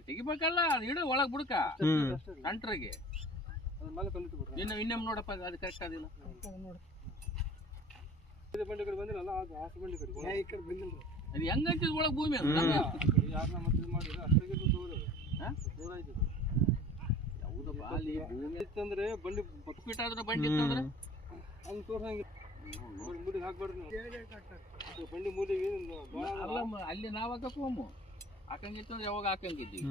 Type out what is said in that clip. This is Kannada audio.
ತೆಗಿಬೇಕಲ್ಲ ಅದು ಇಡು ಒಳಗ್ ಬಿಡ್ಕ ಕಂಟ್ರಿಗೆ ಇನ್ನೊಮ್ಮೆ ನೋಡಪ್ಪ ಅದು ಕರೆಕ್ಟ್ ಅದಿಲ್ಲ ಅದು ಹೆಂಗಂತಿದ್ ಒಳಗ್ ಭೂಮಿ ಅದು ಯಾವ್ದಪ್ಪ ಅಲ್ಲಿ ಭೂಮಿ ಇತ್ತಂದ್ರೆ ಬಂಡಿ ಫೀಟ್ ಆದ್ರೆ ಬಂಡಿ ಇತ್ತಂದ್ರೆ ಹಂಗ್ ತೋರ್ಸಂಗಿಲ್ಲ ಮೂಲಿಗೆ ಹಾಕ್ಬಾರ್ದು ಬಂಡಿ ಮೂಲಿಗೆ ಅಲ್ಲ ಅಲ್ಲಿ ನಾವ್ ಹಾಕಕ್ ಹೋಮು ಹಾಕಂಗಿತ್ತು ಅಂದ್ರೆ ಯಾವಾಗ ಹಾಕಂಗಿದ್ದೀವಿ